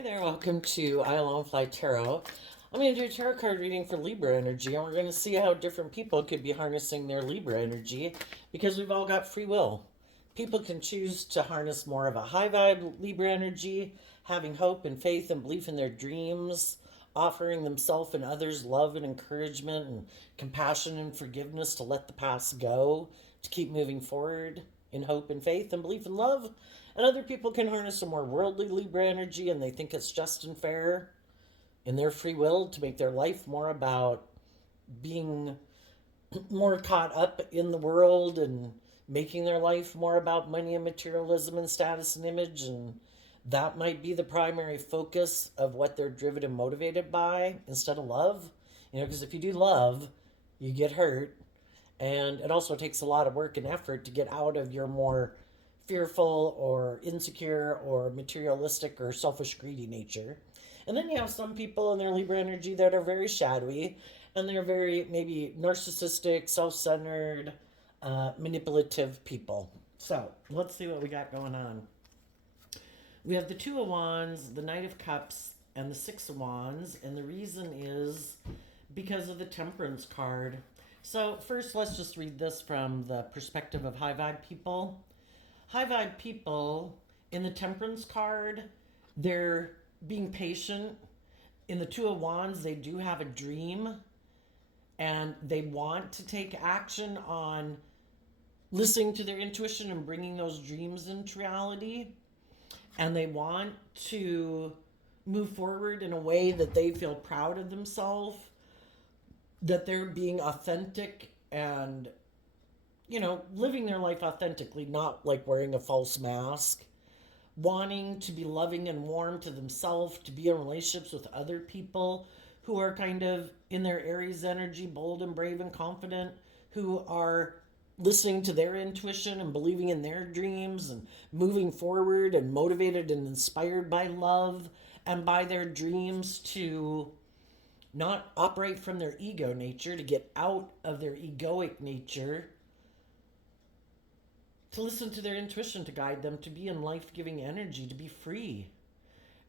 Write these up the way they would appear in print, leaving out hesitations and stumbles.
Hi there, welcome to I Alone Fly Tarot. I'm going to do a tarot card reading for Libra energy, and we're going to see how different people could be harnessing their Libra energy because we've all got free will. People can choose to harness more of a high vibe Libra energy, having hope and faith and belief in their dreams, offering themselves and others love and encouragement and compassion and forgiveness to let the past go, to keep moving forward in hope and faith and belief in love. And other people can harness a more worldly Libra energy and they think it's just and fair in their free will to make their life more about being more caught up in the world and making their life more about money and materialism and status and image. And that might be the primary focus of what they're driven and motivated by instead of love. Because if you do love, you get hurt. And it also takes a lot of work and effort to get out of your more fearful or insecure or materialistic or selfish, greedy nature. And then you have some people in their Libra energy that are very shadowy and they're very maybe narcissistic, self centered, manipulative people. So let's see what we got going on. We have the Two of Wands, the Knight of Cups, and the Six of Wands. And the reason is because of the Temperance card. So, first, let's just read this from the perspective of high vibe people. High vibe people in the Temperance card, they're being patient. In the Two of Wands, they do have a dream and they want to take action on listening to their intuition and bringing those dreams into reality. And they want to move forward in a way that they feel proud of themselves, that they're being authentic and living their life authentically, not like wearing a false mask, wanting to be loving and warm to themselves, to be in relationships with other people who are kind of in their Aries energy, bold and brave and confident, who are listening to their intuition and believing in their dreams and moving forward and motivated and inspired by love and by their dreams to not operate from their ego nature, to get out of their egoic nature, to listen to their intuition to guide them, to be in life-giving energy, to be free.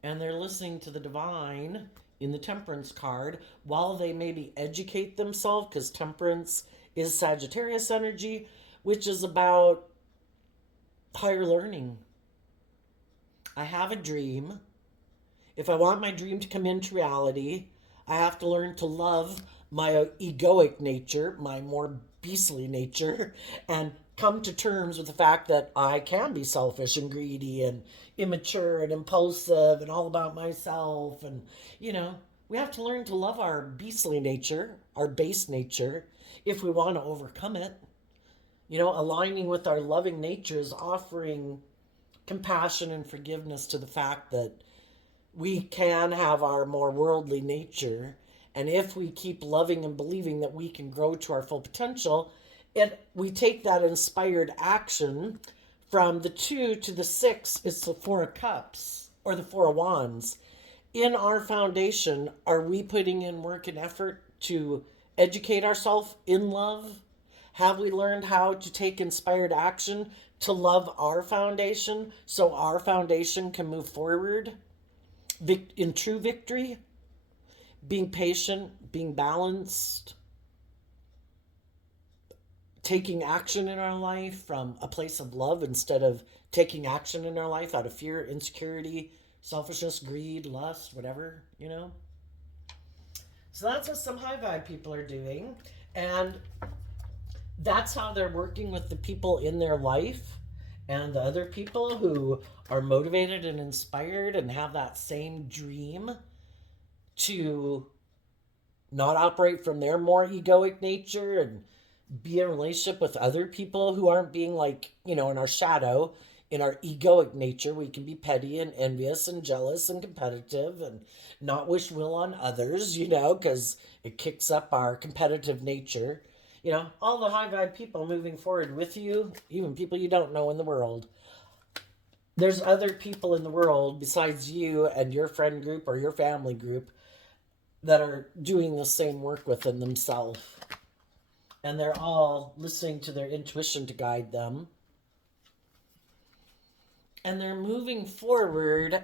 And they're listening to the divine in the Temperance card while they maybe educate themselves, because Temperance is Sagittarius energy, which is about higher learning. I have a dream. If I want my dream to come into reality, I have to learn to love my egoic nature, my more beastly nature, and come to terms with the fact that I can be selfish and greedy and immature and impulsive and all about myself. And, we have to learn to love our beastly nature, our base nature, if we want to overcome it. Aligning with our loving nature is offering compassion and forgiveness to the fact that we can have our more worldly nature. And if we keep loving and believing that we can grow to our full potential, we take that inspired action from the 2 to the 6. It's the 4 of Cups or the 4 of Wands. In our foundation, are we putting in work and effort to educate ourselves in love? Have we learned how to take inspired action to love our foundation so our foundation can move forward in true victory? Being patient, being balanced, taking action in our life from a place of love instead of taking action in our life out of fear, insecurity, selfishness, greed, lust, whatever. So that's what some high vibe people are doing. And that's how they're working with the people in their life and the other people who are motivated and inspired and have that same dream to not operate from their more egoic nature and be in a relationship with other people who aren't being in our shadow, in our egoic nature. We can be petty and envious and jealous and competitive and not wish will on others, because it kicks up our competitive nature. All the high vibe people moving forward with you, even people you don't know in the world. There's other people in the world besides you and your friend group or your family group that are doing the same work within themselves. And they're all listening to their intuition to guide them. And they're moving forward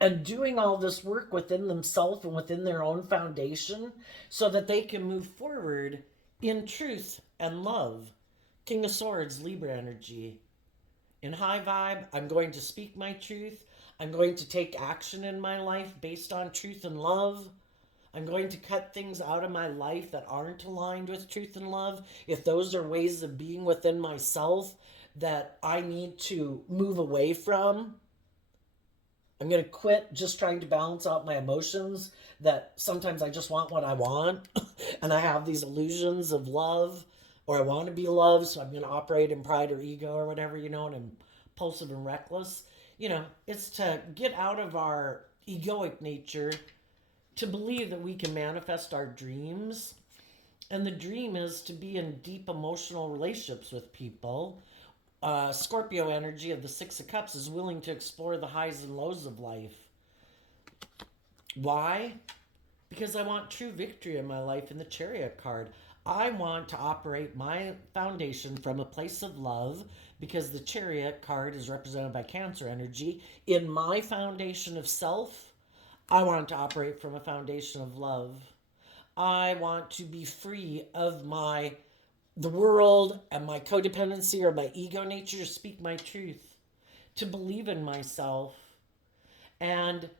and doing all this work within themselves and within their own foundation so that they can move forward in truth and love. King of Swords, Libra energy. In high vibe, I'm going to speak my truth. I'm going to take action in my life based on truth and love. I'm going to cut things out of my life that aren't aligned with truth and love. If those are ways of being within myself that I need to move away from, I'm going to quit just trying to balance out my emotions that sometimes I just want what I want and I have these illusions of love or I want to be loved, so I'm going to operate in pride or ego or whatever, and I'm impulsive and reckless. It's to get out of our egoic nature to believe that we can manifest our dreams. And the dream is to be in deep emotional relationships with people. Scorpio energy of the Six of Cups is willing to explore the highs and lows of life. Why? Because I want true victory in my life in the Chariot card. I want to operate my foundation from a place of love because the Chariot card is represented by Cancer energy. In my foundation of self, I want to operate from a foundation of love. I want to be free of the world and my codependency or my ego nature to speak my truth, to believe in myself, and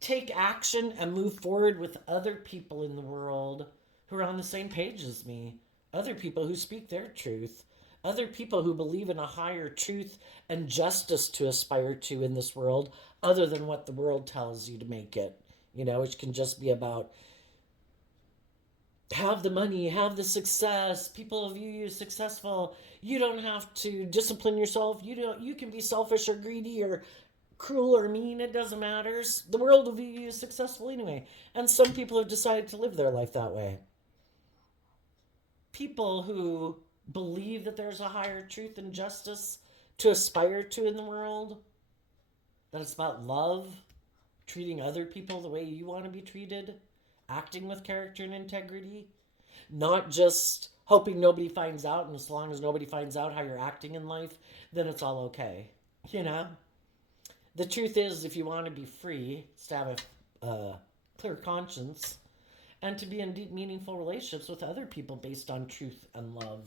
take action and move forward with other people in the world who are on the same page as me, other people who speak their truth, other people who believe in a higher truth and justice to aspire to in this world other than what the world tells you to make it, which can just be about have the money, have the success, people view you as successful. You don't have to discipline yourself. You can be selfish or greedy or cruel or mean. It doesn't matter. The world will view you as successful anyway. And some people have decided to live their life that way. People who believe that there's a higher truth and justice to aspire to in the world, that it's about love, treating other people the way you want to be treated, acting with character and integrity, not just hoping nobody finds out, and as long as nobody finds out how you're acting in life, then it's all okay. The truth is, if you want to be free, it's to have a clear conscience and to be in deep, meaningful relationships with other people based on truth and love.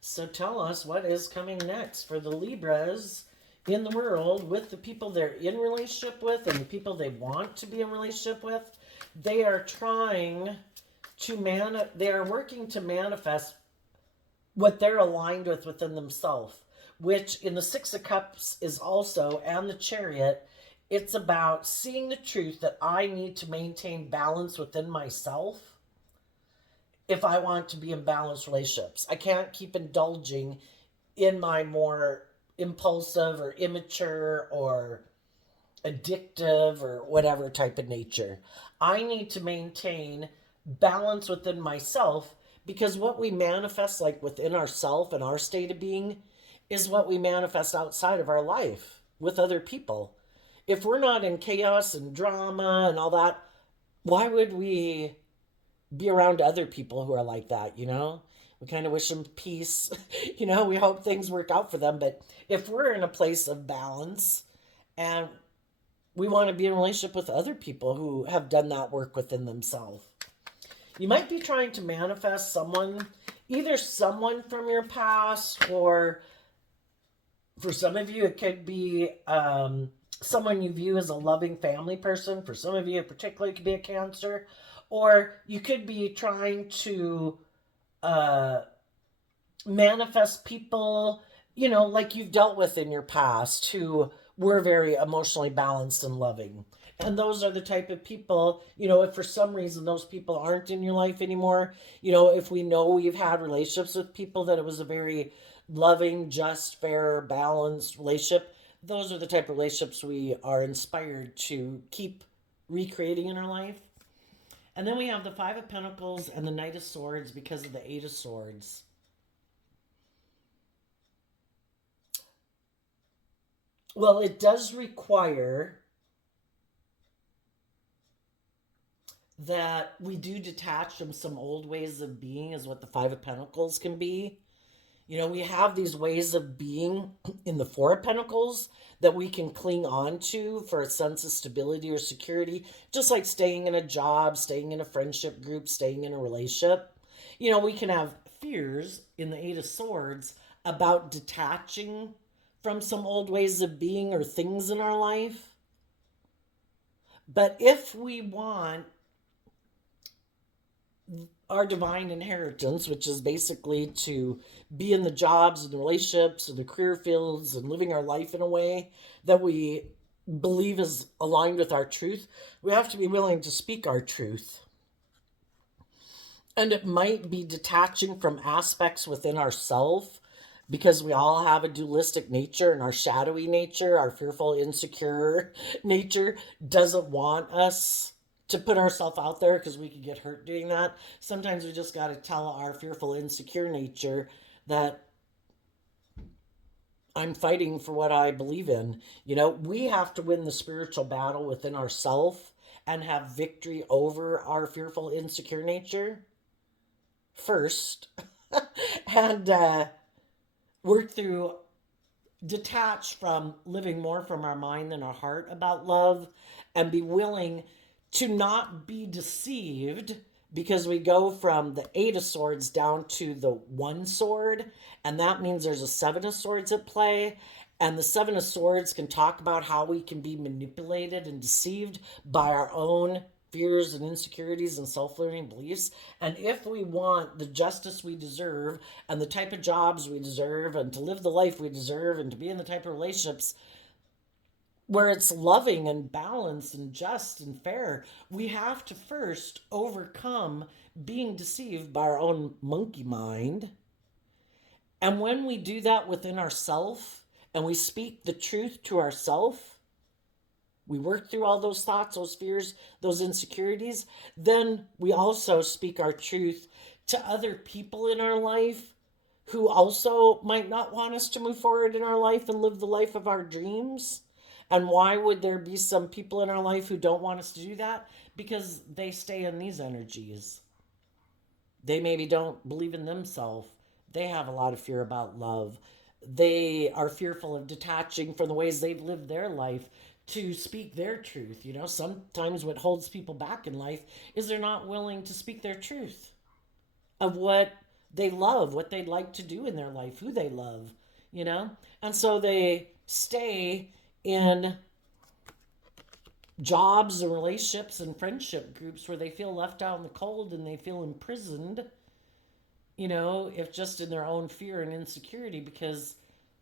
So tell us what is coming next for the Libras in the world with the people they're in relationship with and the people they want to be in relationship with. They are trying to they are working to manifest what they're aligned with within themselves, which in the Six of Cups is also, and the Chariot, it's about seeing the truth that I need to maintain balance within myself if I want to be in balanced relationships. I can't keep indulging in my more impulsive or immature or addictive or whatever type of nature. I need to maintain balance within myself because what we manifest like within ourself and our state of being is what we manifest outside of our life with other people. If we're not in chaos and drama and all that, why would we be around other people who are like that, We kind of wish them peace. We hope things work out for them. But if we're in a place of balance and we want to be in a relationship with other people who have done that work within themselves, you might be trying to manifest either someone from your past, or for some of you, it could be someone you view as a loving family person. For some of you, particularly, it could be a Cancer. Or you could be trying to manifest people, like you've dealt with in your past who were very emotionally balanced and loving. And those are the type of people, if for some reason those people aren't in your life anymore, if we know we've had relationships with people that it was a very loving, just, fair, balanced relationship, those are the type of relationships we are inspired to keep recreating in our life. And then we have the Five of Pentacles and the Knight of Swords because of the Eight of Swords. Well, it does require that we do detach from some old ways of being, is what the Five of Pentacles can be. We have these ways of being in the Four of Pentacles that we can cling on to for a sense of stability or security, just like staying in a job, staying in a friendship group, staying in a relationship. We can have fears in the Eight of Swords about detaching from some old ways of being or things in our life. But if we want our divine inheritance, which is basically to be in the jobs and the relationships and the career fields and living our life in a way that we believe is aligned with our truth, we have to be willing to speak our truth. And it might be detaching from aspects within ourself, because we all have a dualistic nature, and our shadowy nature, our fearful, insecure nature, doesn't want us to put ourselves out there because we could get hurt doing that. Sometimes we just got to tell our fearful, insecure nature that I'm fighting for what I believe in. We have to win the spiritual battle within ourselves and have victory over our fearful, insecure nature first. And work through, detach from living more from our mind than our heart about love, and be willing to not be deceived, because we go from the Eight of Swords down to the One Sword, and that means there's a Seven of Swords at play. And the Seven of Swords can talk about how we can be manipulated and deceived by our own fears and insecurities and self-limiting beliefs. And if we want the justice we deserve and the type of jobs we deserve and to live the life we deserve and to be in the type of relationships where it's loving and balanced and just and fair, we have to first overcome being deceived by our own monkey mind. And when we do that within ourselves and we speak the truth to ourselves, we work through all those thoughts, those fears, those insecurities, then we also speak our truth to other people in our life who also might not want us to move forward in our life and live the life of our dreams. And why would there be some people in our life who don't want us to do that? Because they stay in these energies. They maybe don't believe in themselves. They have a lot of fear about love. They are fearful of detaching from the ways they've lived their life to speak their truth. Sometimes what holds people back in life is they're not willing to speak their truth of what they love, what they'd like to do in their life, who they love. And so they stay in jobs and relationships and friendship groups where they feel left out in the cold and they feel imprisoned, if just in their own fear and insecurity, because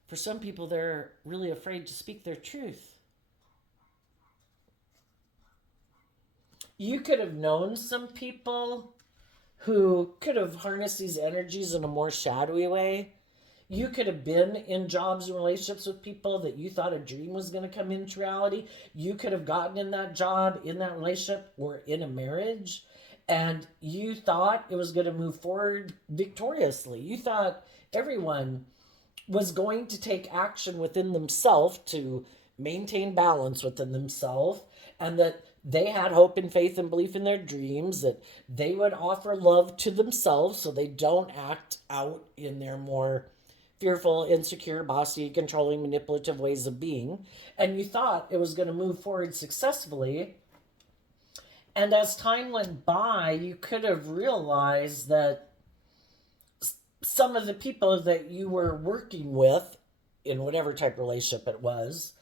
for some people they're really afraid to speak their truth. You could have known some people who could have harnessed these energies in a more shadowy way. You could have been in jobs and relationships with people that you thought a dream was going to come into reality. You could have gotten in that job, in that relationship, or in a marriage, and you thought it was going to move forward victoriously. You thought everyone was going to take action within themselves to maintain balance within themselves, and that they had hope and faith and belief in their dreams, that they would offer love to themselves so they don't act out in their more fearful, insecure, bossy, controlling, manipulative ways of being. And you thought it was going to move forward successfully. And as time went by, you could have realized that some of the people that you were working with, in whatever type of relationship it was,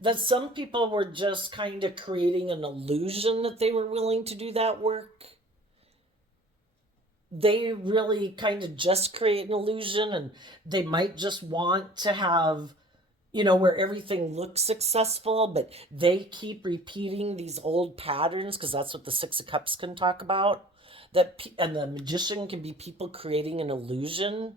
that some people were just kind of creating an illusion that they were willing to do that work. They really kind of just create an illusion, and they might just want to have, where everything looks successful, but they keep repeating these old patterns, because that's what the Six of Cups can talk about. And the Magician can be people creating an illusion.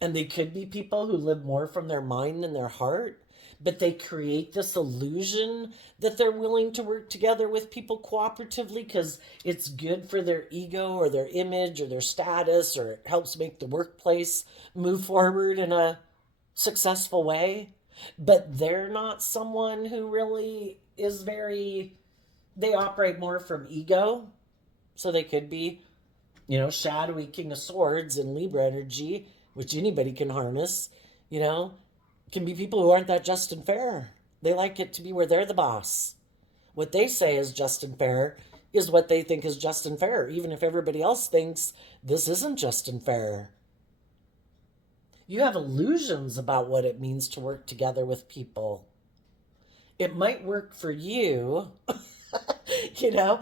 And they could be people who live more from their mind than their heart, but they create this illusion that they're willing to work together with people cooperatively because it's good for their ego or their image or their status, or it helps make the workplace move forward in a successful way. But they're not someone who really is they operate more from ego. So they could be, shadowy King of Swords and Libra energy, which anybody can harness, you know, can be people who aren't that just and fair. They like it to be where they're the boss. What they say is just and fair is what they think is just and fair, even if everybody else thinks this isn't just and fair. You have illusions about what it means to work together with people. It might work for you, you know,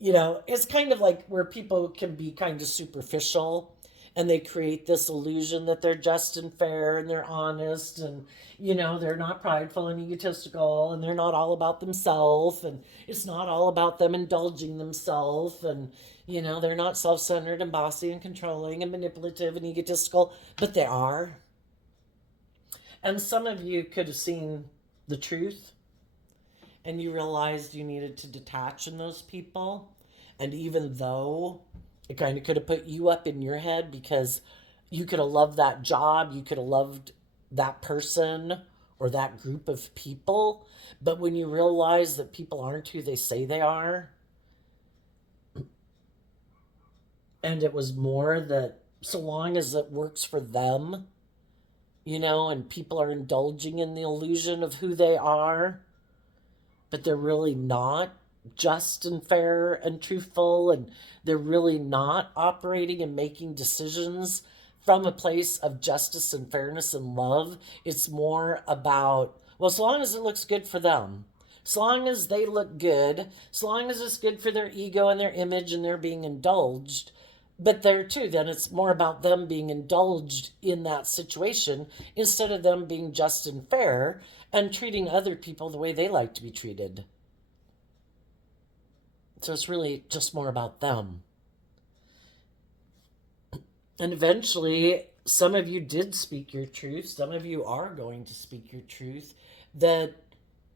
it's kind of like where people can be kind of superficial and they create this illusion that they're just and fair and they're honest and they're not prideful and egotistical and they're not all about themselves and it's not all about them indulging themselves and they're not self-centered and bossy and controlling and manipulative and egotistical, but they are. And some of you could have seen the truth and you realized you needed to detach in those people. And even though it kind of could have put you up in your head because you could have loved that job, you could have loved that person or that group of people. But when you realize that people aren't who they say they are, and it was more that so long as it works for them, and people are indulging in the illusion of who they are, but they're really not just and fair and truthful, and they're really not operating and making decisions from a place of justice and fairness and love. It's more about, well, as long as it looks good for them, as long as they look good, as long as it's good for their ego and their image and they're being indulged. But there too, then it's more about them being indulged in that situation instead of them being just and fair and treating other people the way they like to be treated. So it's really just more about them. And eventually, some of you did speak your truth. Some of you are going to speak your truth. That,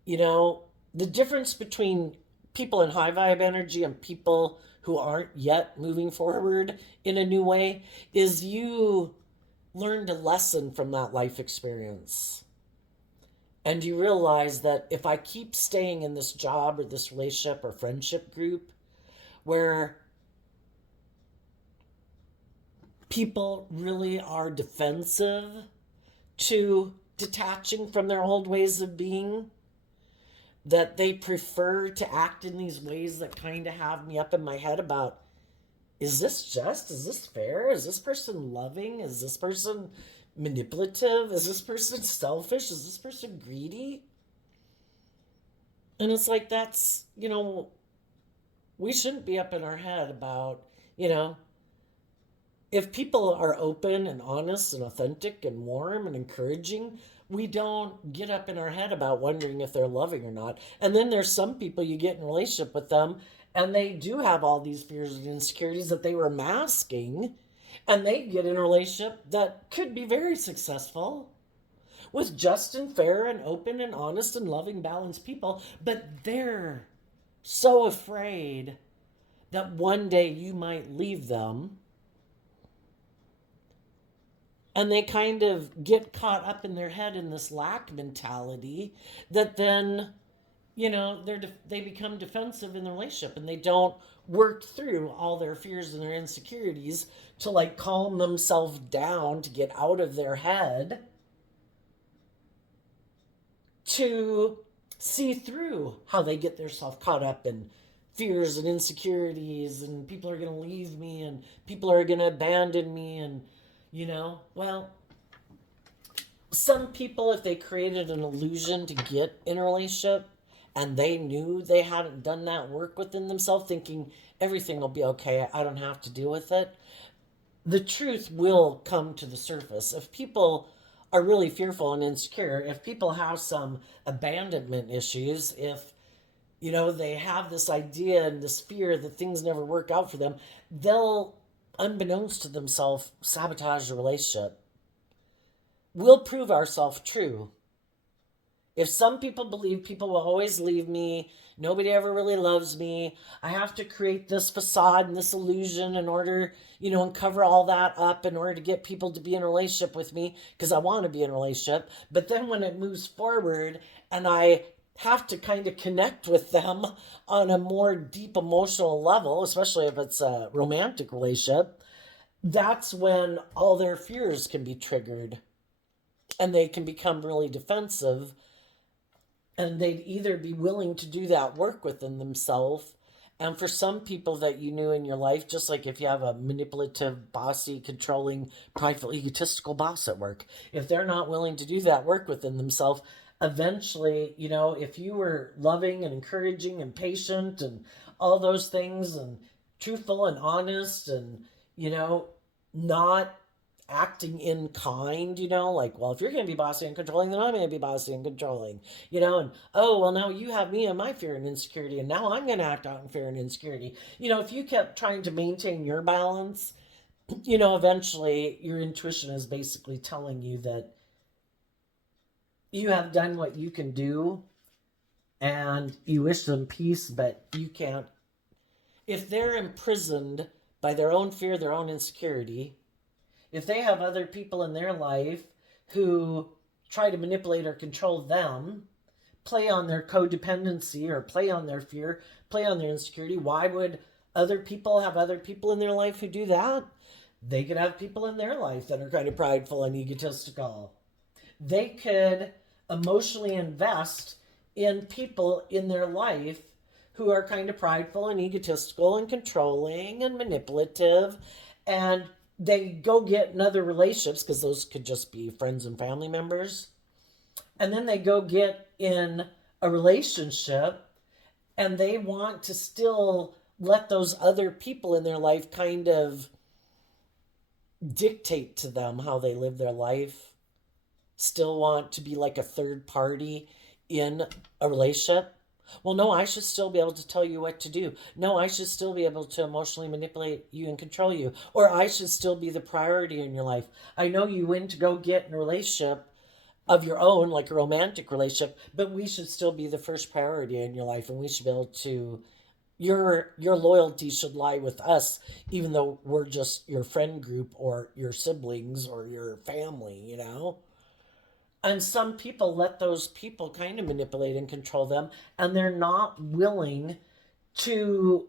the difference between people in high vibe energy and people who aren't yet moving forward in a new way is you learned a lesson from that life experience. And you realize that if I keep staying in this job or this relationship or friendship group where people really are defensive to detaching from their old ways of being, that they prefer to act in these ways that kind of have me up in my head about, is this just? Is this fair? Is this person loving? Is this person manipulative? Is this person selfish? Is this person greedy? And it's like, that's, we shouldn't be up in our head about, if people are open and honest and authentic and warm and encouraging, we don't get up in our head about wondering if they're loving or not. And then there's some people you get in a relationship with them and they do have all these fears and insecurities that they were masking, and they get in a relationship that could be very successful with just and fair and open and honest and loving, balanced people, but they're so afraid that one day you might leave them. And they kind of get caught up in their head in this lack mentality that then, they become defensive in the relationship and they don't work through all their fears and their insecurities to calm themselves down to get out of their head to see through how they get themselves caught up in fears and insecurities and people are going to leave me and people are going to abandon me and some people, if they created an illusion to get in a relationship and they knew they hadn't done that work within themselves, thinking everything will be okay, I don't have to deal with it, the truth will come to the surface. If people are really fearful and insecure, if people have some abandonment issues, if they have this idea and this fear that things never work out for them, they'll, unbeknownst to themselves, sabotage the relationship. We'll prove ourselves true. If some people believe people will always leave me, nobody ever really loves me, I have to create this facade and this illusion in order, and cover all that up in order to get people to be in a relationship with me because I want to be in a relationship. But then when it moves forward and I have to kind of connect with them on a more deep emotional level, especially if it's a romantic relationship, that's when all their fears can be triggered and they can become really defensive, and they'd either be willing to do that work within themselves. And for some people that you knew in your life, just like if you have a manipulative, bossy, controlling, prideful, egotistical boss at work, if they're not willing to do that work within themselves, eventually, if you were loving and encouraging and patient and all those things and truthful and honest and, not acting in kind, like, well, if you're going to be bossy and controlling, then I'm going to be bossy and controlling, and, oh, well, now you have me and my fear and insecurity, and now I'm going to act out in fear and insecurity. If you kept trying to maintain your balance, eventually your intuition is basically telling you that you have done what you can do and you wish them peace, but you can't. If they're imprisoned by their own fear, their own insecurity, if they have other people in their life who try to manipulate or control them, play on their codependency or play on their fear, play on their insecurity, why would other people have other people in their life who do that? They could have people in their life that are kind of prideful and egotistical. They could emotionally invest in people in their life who are kind of prideful and egotistical and controlling and manipulative, and they go get in other relationships, because those could just be friends and family members, and then they go get in a relationship and they want to still let those other people in their life kind of dictate to them how they live their life, still want to be like a third party in a relationship. Well, no, I should still be able to tell you what to do. No, I should still be able to emotionally manipulate you and control you. Or I should still be the priority in your life. I know you went to go get in a relationship of your own, like a romantic relationship, but we should still be the first priority in your life, and we should be able to, your loyalty should lie with us, even though we're just your friend group or your siblings or your family. And some people let those people kind of manipulate and control them, and they're not willing to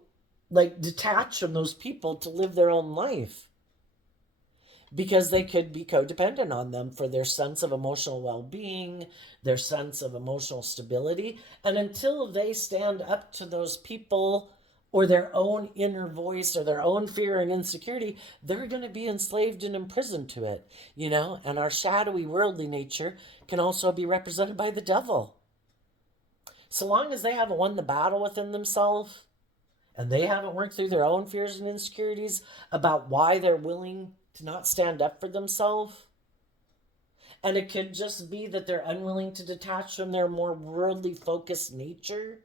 like detach from those people to live their own life, because they could be codependent on them for their sense of emotional well-being, their sense of emotional stability. And until they stand up to those people or their own inner voice or their own fear and insecurity, they're going to be enslaved and imprisoned to it. And our shadowy worldly nature can also be represented by the devil. So long as they haven't won the battle within themselves and they haven't worked through their own fears and insecurities about why they're willing to not stand up for themselves, and it could just be that they're unwilling to detach from their more worldly focused nature.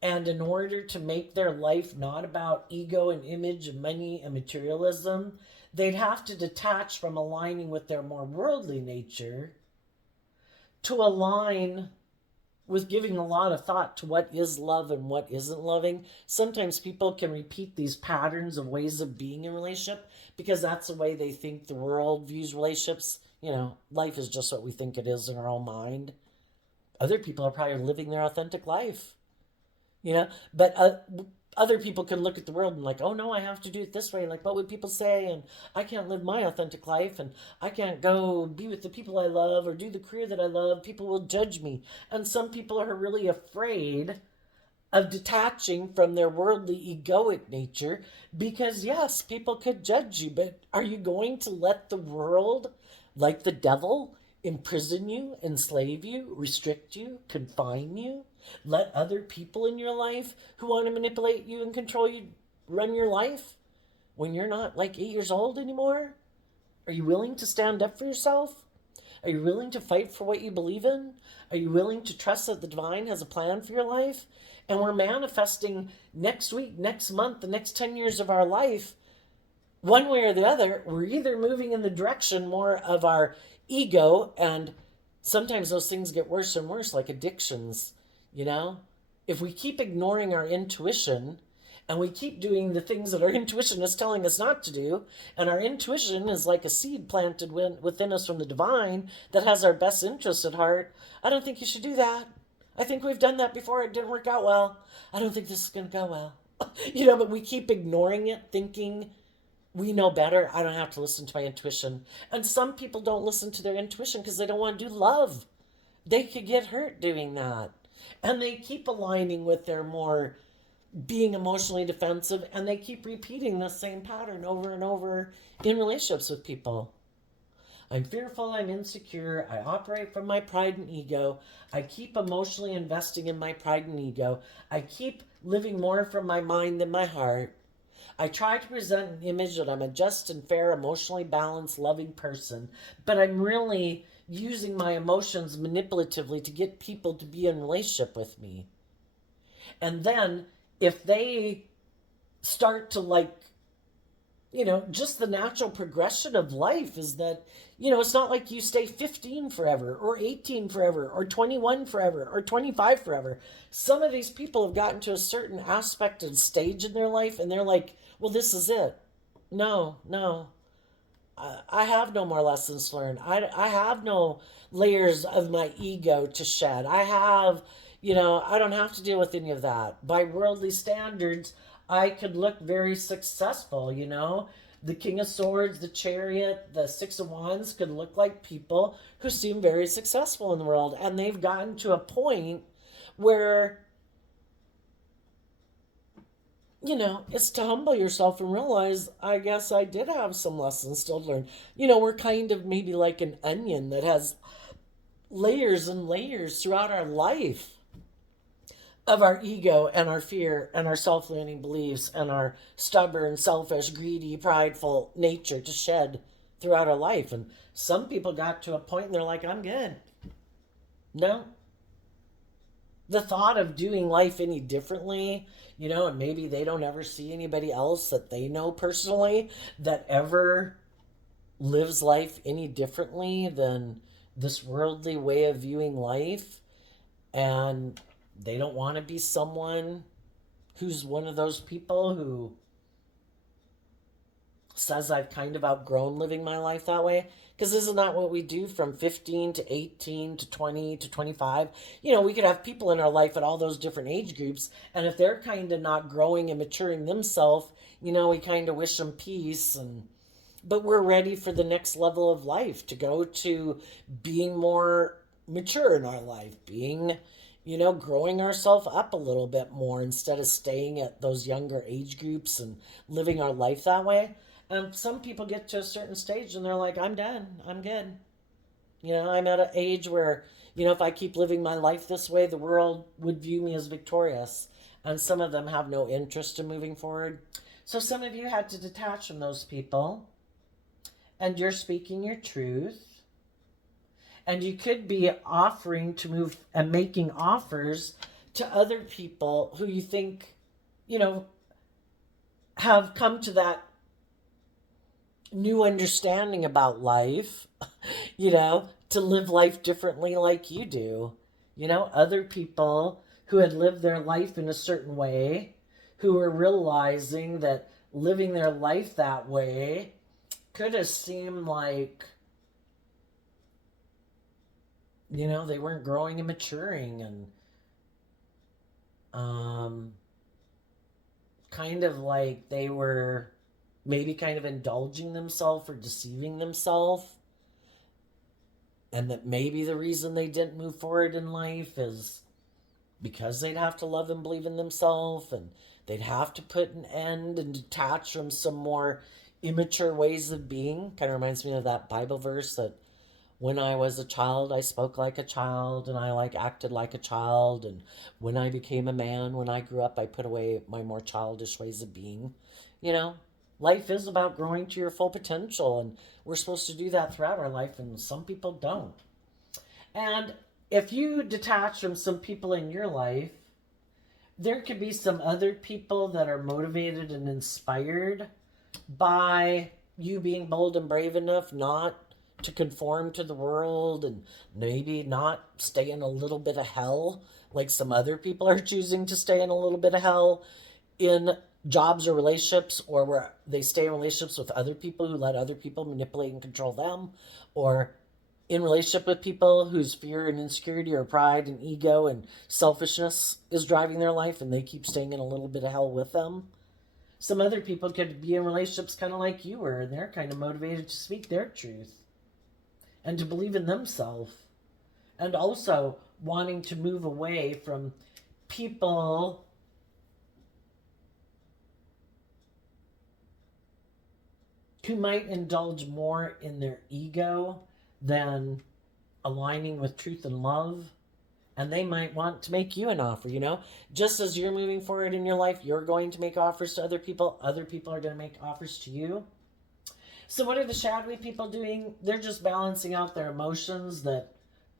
And in order to make their life not about ego and image and money and materialism, they'd have to detach from aligning with their more worldly nature to align with giving a lot of thought to what is love and what isn't loving. Sometimes people can repeat these patterns of ways of being in a relationship because that's the way they think the world views relationships. Life is just what we think it is in our own mind. Other people are probably living their authentic life. But other people can look at the world and like, oh no, I have to do it this way. Like, what would people say? And I can't live my authentic life, and I can't go be with the people I love or do the career that I love. People will judge me. And some people are really afraid of detaching from their worldly egoic nature because, yes, people could judge you, but are you going to let the world, like the devil, imprison you, enslave you, restrict you, confine you? Let other people in your life who want to manipulate you and control you run your life when you're not like 8 years old anymore? Are you willing to stand up for yourself? Are you willing to fight for what you believe in? Are you willing to trust that the divine has a plan for your life? And we're manifesting next week, next month, the next 10 years of our life. One way or the other, we're either moving in the direction more of our ego, and sometimes those things get worse and worse, like addictions. If we keep ignoring our intuition and we keep doing the things that our intuition is telling us not to do, and our intuition is like a seed planted within us from the divine that has our best interest at heart, I don't think you should do that. I think we've done that before. It didn't work out well. I don't think this is going to go well. But we keep ignoring it, thinking We know better. I don't have to listen to my intuition. And some people don't listen to their intuition because they don't want to do love. They could get hurt doing that. And they keep aligning with their more being emotionally defensive, and they keep repeating the same pattern over and over in relationships with people. I'm fearful, I'm insecure, I operate from my pride and ego, I keep emotionally investing in my pride and ego, I keep living more from my mind than my heart. I try to present an image that I'm a just and fair, emotionally balanced, loving person, but I'm really using my emotions manipulatively to get people to be in relationship with me. And then if they start to just the natural progression of life is that, it's not like you stay 15 forever or 18 forever or 21 forever or 25 forever. Some of these people have gotten to a certain aspect and stage in their life and they're like, well, this is it. No, no. I have no more lessons to learn. I have no layers of my ego to shed. I don't have to deal with any of that. By worldly standards, I could look very successful. The King of Swords, the Chariot, the Six of Wands could look like people who seem very successful in the world. And they've gotten to a point where, it's to humble yourself and realize, I guess I did have some lessons still to learn. We're kind of maybe like an onion that has layers and layers throughout our life of our ego and our fear and our self-limiting beliefs and our stubborn, selfish, greedy, prideful nature to shed throughout our life. And some people got to a point and they're like, I'm good. No. The thought of doing life any differently, and maybe they don't ever see anybody else that they know personally that ever lives life any differently than this worldly way of viewing life. And they don't want to be someone who's one of those people who says I've kind of outgrown living my life that way. Because isn't that what we do from 15 to 18 to 20 to 25? We could have people in our life at all those different age groups. And if they're kind of not growing and maturing themselves, we kind of wish them peace. But we're ready for the next level of life to go to being more mature in our life, being growing ourselves up a little bit more instead of staying at those younger age groups and living our life that way. And some people get to a certain stage and they're like, I'm done. I'm good. I'm at an age where, if I keep living my life this way, the world would view me as victorious. And some of them have no interest in moving forward. So some of you had to detach from those people. And you're speaking your truth. And you could be offering to move and making offers to other people who you think, have come to that new understanding about life, to live life differently like you do. Other people who had lived their life in a certain way, who were realizing that living their life that way could have seemed like, they weren't growing and maturing and kind of like they were maybe kind of indulging themselves or deceiving themselves. And that maybe the reason they didn't move forward in life is because they'd have to love and believe in themselves and they'd have to put an end and detach from some more immature ways of being. Kind of reminds me of that Bible verse that when I was a child, I spoke like a child and I acted like a child. And when I became a man, when I grew up, I put away my more childish ways of being. Life is about growing to your full potential, and we're supposed to do that throughout our life, and some people don't. And if you detach from some people in your life, there could be some other people that are motivated and inspired by you being bold and brave enough not to conform to the world and maybe not stay in a little bit of hell like some other people are choosing to stay in a little bit of hell in jobs or relationships, or where they stay in relationships with other people who let other people manipulate and control them, or in relationship with people whose fear and insecurity or pride and ego and selfishness is driving their life and they keep staying in a little bit of hell with them. Some other people could be in relationships kind of like you were, and they're kind of motivated to speak their truth and to believe in themselves, and also wanting to move away from people who might indulge more in their ego than aligning with truth and love. And they might want to make you an offer, just as you're moving forward in your life, you're going to make offers to other people are going to make offers to you. So what are the shadowy people doing? They're just balancing out their emotions that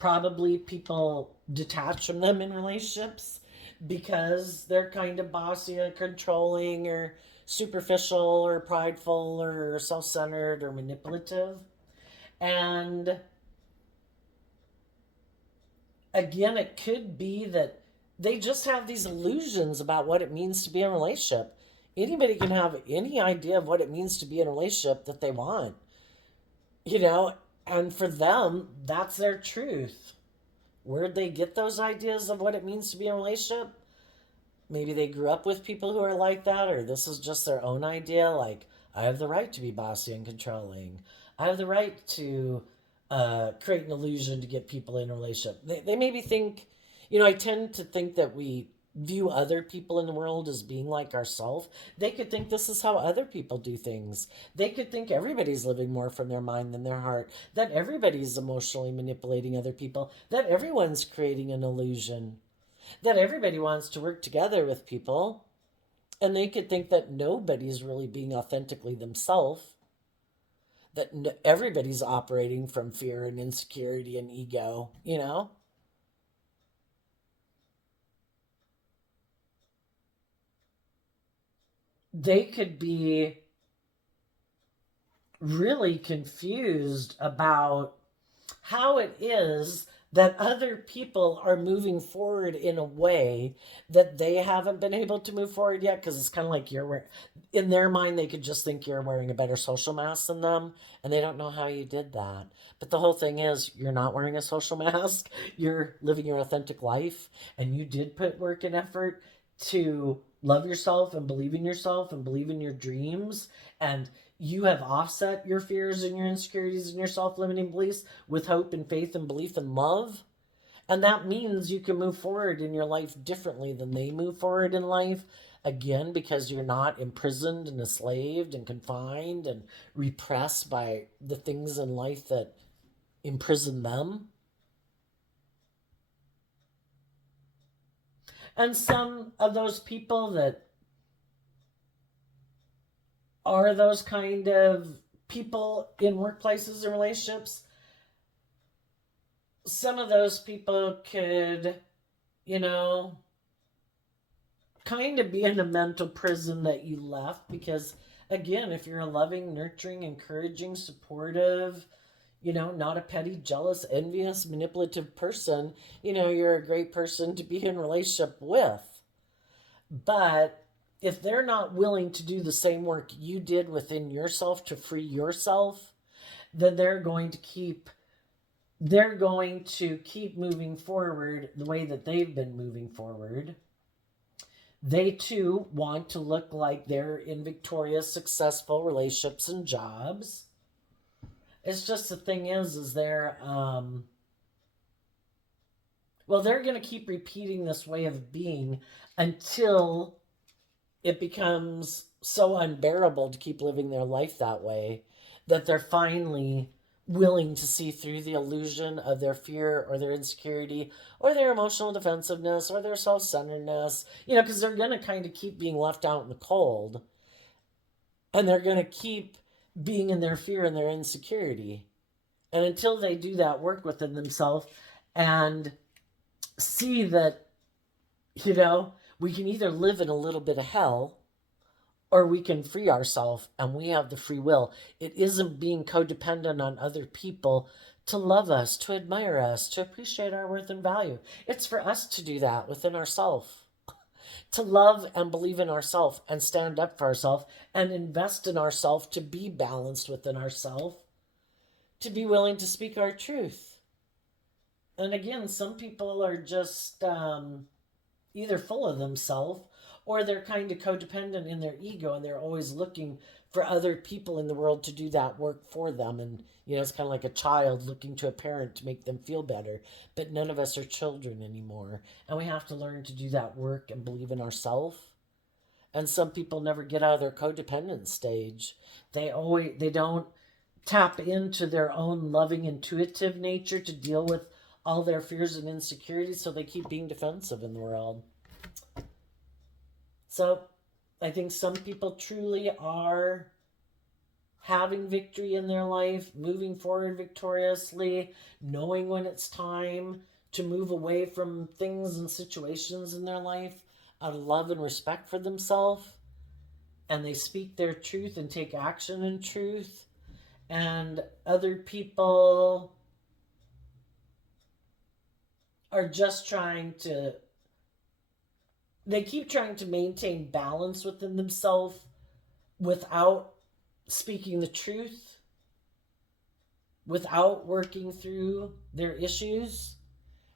probably people detach from them in relationships because they're kind of bossy or controlling or superficial or prideful or self-centered or manipulative. And again, it could be that they just have these illusions about what it means to be in a relationship. Anybody can have any idea of what it means to be in a relationship that they want, you know, and for them, that's their truth. Where'd they get those ideas of what it means to be in a relationship? Maybe they grew up with people who are like that, or this is just their own idea. Like, I have the right to be bossy and controlling. I have the right to create an illusion to get people in a relationship. They maybe think, I tend to think that we view other people in the world as being like ourselves. They could think this is how other people do things. They could think everybody's living more from their mind than their heart, that everybody's emotionally manipulating other people, that everyone's creating an illusion, that everybody wants to work together with people. And they could think that nobody's really being authentically themselves, that everybody's operating from fear and insecurity and ego. They could be really confused about how it is that other people are moving forward in a way that they haven't been able to move forward yet, because it's kind of like you're wearing, in their mind they could just think you're wearing a better social mask than them, and they don't know how you did that. But the whole thing is, you're not wearing a social mask. You're living your authentic life, and you did put work and effort to love yourself and believe in your dreams, and you have offset your fears and your insecurities and your self-limiting beliefs with hope and faith and belief and love. And that means you can move forward in your life differently than they move forward in life. Again, because you're not imprisoned and enslaved and confined and repressed by the things in life that imprison them. And some of those people that are those kind of people in workplaces and relationships, some of those people could, you know, kind of be in a mental prison that you left because, again, if you're a loving, nurturing, encouraging, supportive, not a petty, jealous, envious, manipulative person, you're a great person to be in a relationship with. But if they're not willing to do the same work you did within yourself to free yourself, then they're going to keep moving forward the way that they've been moving forward. They too want to look like they're in victorious, successful relationships and jobs. It's just the thing is they're they're going to keep repeating this way of being until it becomes so unbearable to keep living their life that way that they're finally willing to see through the illusion of their fear or their insecurity or their emotional defensiveness or their self-centeredness, because they're going to kind of keep being left out in the cold, and they're going to keep being in their fear and their insecurity. And until they do that work within themselves and see that, we can either live in a little bit of hell or we can free ourselves, and we have the free will. It isn't being codependent on other people to love us, to admire us, to appreciate our worth and value. It's for us to do that within ourselves, to love and believe in ourselves and stand up for ourselves and invest in ourselves, to be balanced within ourselves, to be willing to speak our truth. And again, some people are just either full of themselves, or they're kind of codependent in their ego and they're always looking for other people in the world to do that work for them. And, it's kind of like a child looking to a parent to make them feel better. But none of us are children anymore. And we have to learn to do that work and believe in ourselves. And some people never get out of their codependent stage. They don't tap into their own loving, intuitive nature to deal with all their fears and insecurities, so they keep being defensive in the world. So I think some people truly are having victory in their life, moving forward victoriously, knowing when it's time to move away from things and situations in their life out of love and respect for themselves. And they speak their truth and take action in truth. And other people are just they keep trying to maintain balance within themselves without speaking the truth, without working through their issues.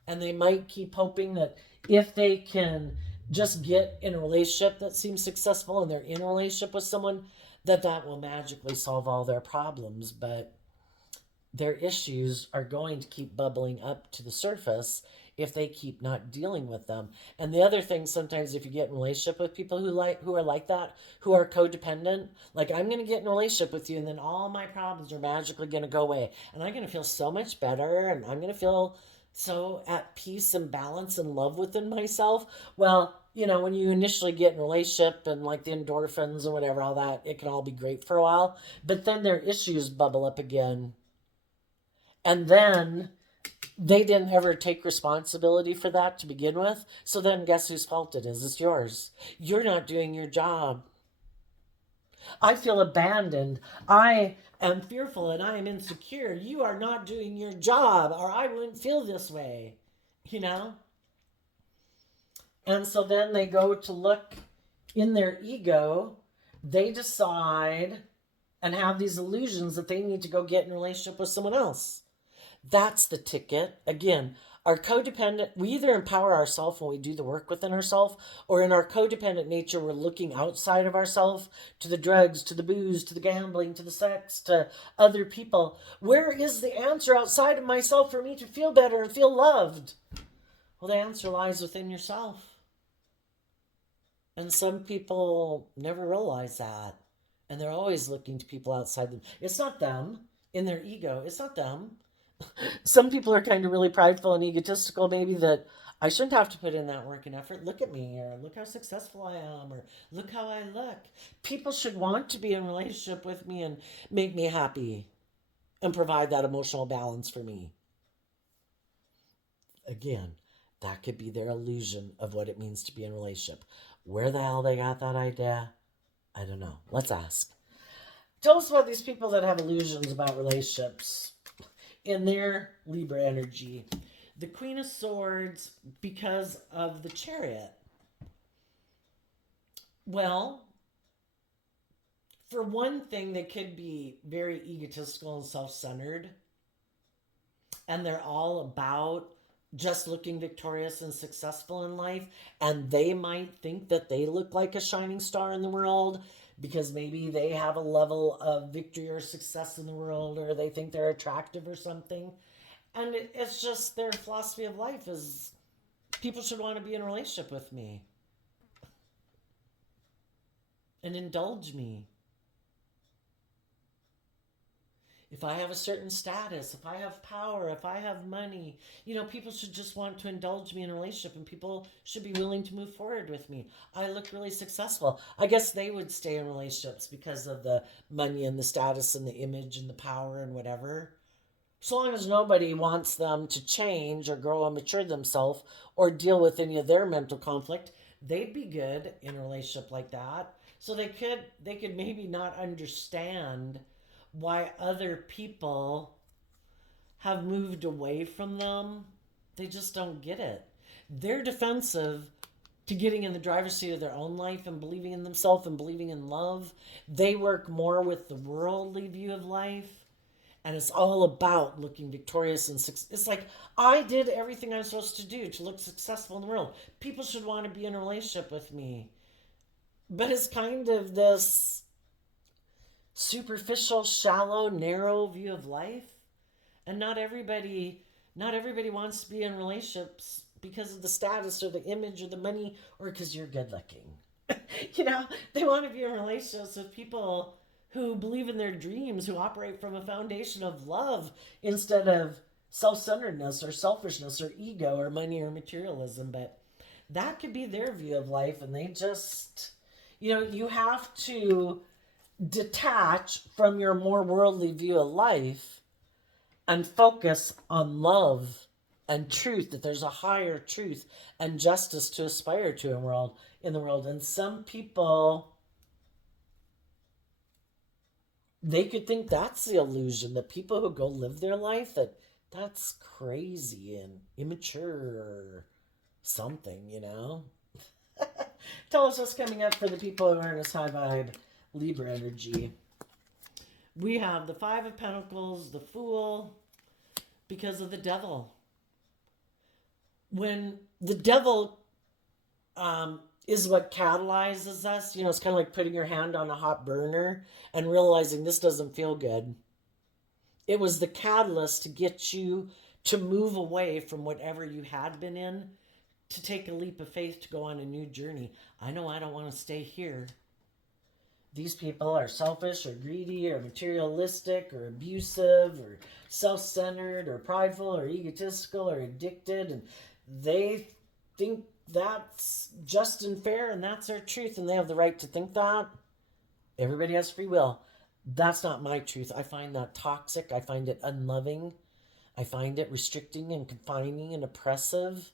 And they might keep hoping that if they can just get in a relationship that seems successful and they're in a relationship with someone, that will magically solve all their problems. But their issues are going to keep bubbling up to the surface if they keep not dealing with them. And the other thing, sometimes if you get in a relationship with people who are like that, who are codependent, like, I'm going to get in a relationship with you and then all my problems are magically going to go away and I'm going to feel so much better and I'm going to feel so at peace and balance and love within myself. Well, when you initially get in a relationship and like the endorphins and whatever, all that, it can all be great for a while, but then their issues bubble up again. And then they didn't ever take responsibility for that to begin with. So then guess whose fault it is? It's yours. You're not doing your job. I feel abandoned. I am fearful and I am insecure. You are not doing your job, or I wouldn't feel this way, And so then they go to look in their ego. They decide and have these illusions that they need to go get in a relationship with someone else. That's the ticket. Again, our codependent, we either empower ourselves when we do the work within ourselves, or in our codependent nature, we're looking outside of ourselves to the drugs, to the booze, to the gambling, to the sex, to other people. Where is the answer outside of myself for me to feel better and feel loved? Well, the answer lies within yourself. And some people never realize that. And they're always looking to people outside them. It's not them. In their ego, it's not them. Some people are kind of really prideful and egotistical, maybe, that I shouldn't have to put in that work and effort. Look at me, or look how successful I am, or look how I look. People should want to be in a relationship with me and make me happy and provide that emotional balance for me. Again, that could be their illusion of what it means to be in a relationship. Where the hell they got that idea? I don't know. Let's ask. Tell us about these people that have illusions about relationships in their Libra energy. The Queen of Swords, because of the Chariot. Well, for one thing, they could be very egotistical and self-centered. And they're all about just looking victorious and successful in life. And they might think that they look like a shining star in the world because maybe they have a level of victory or success in the world, or they think they're attractive or something. And it's just their philosophy of life is people should want to be in a relationship with me and indulge me. If I have a certain status, if I have power, if I have money, people should just want to indulge me in a relationship, and people should be willing to move forward with me. I look really successful. I guess they would stay in relationships because of the money and the status and the image and the power and whatever. So long as nobody wants them to change or grow and mature themselves or deal with any of their mental conflict, they'd be good in a relationship like that. So they could maybe not understand why other people have moved away from them. They just don't get it. They're defensive to getting in the driver's seat of their own life and believing in themselves and believing in love. They work more with the worldly view of life. And it's all about looking victorious and it's like, I did everything I'm supposed to do to look successful in the world. People should want to be in a relationship with me. but it's kind of this superficial, shallow, narrow view of life. And not everybody wants to be in relationships because of the status or the image or the money or because you're good looking. They want to be in relationships with people who believe in their dreams, who operate from a foundation of love instead of self-centeredness or selfishness or ego or money or materialism. But that could be their view of life, and they just, you have to detach from your more worldly view of life and focus on love and truth, that there's a higher truth and justice to aspire to in the world. And some people, they could think that's the illusion, that people who go live their life, that's crazy and immature or something. Tell us what's coming up for the people who are in this high vibe Libra energy. We have the Five of Pentacles, the Fool, because of the devil. When the devil is what catalyzes us, it's kind of like putting your hand on a hot burner and realizing this doesn't feel good. It was the catalyst to get you to move away from whatever you had been in, to take a leap of faith, to go on a new journey. I know I don't want to stay here. These people are selfish or greedy or materialistic or abusive or self-centered or prideful or egotistical or addicted, and they think that's just and fair and that's their truth, and they have the right to think that. Everybody has free will. That's not my truth. I find that toxic. I find it unloving. I find it restricting and confining and oppressive.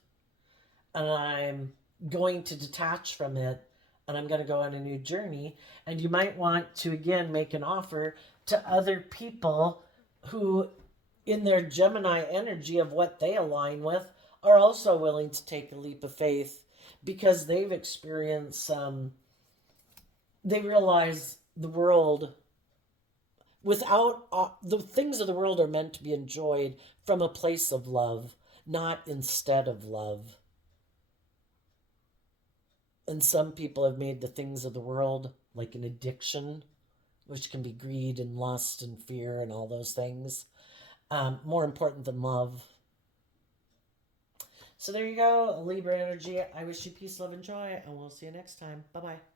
And I'm going to detach from it, and I'm going to go on a new journey. And you might want to, again, make an offer to other people who, in their Gemini energy of what they align with, are also willing to take a leap of faith because they've experienced, they realize the world, the things of the world are meant to be enjoyed from a place of love, not instead of love. And some people have made the things of the world like an addiction, which can be greed and lust and fear and all those things, more important than love. So there you go, Libra energy. I wish you peace, love, and joy, and we'll see you next time. Bye-bye.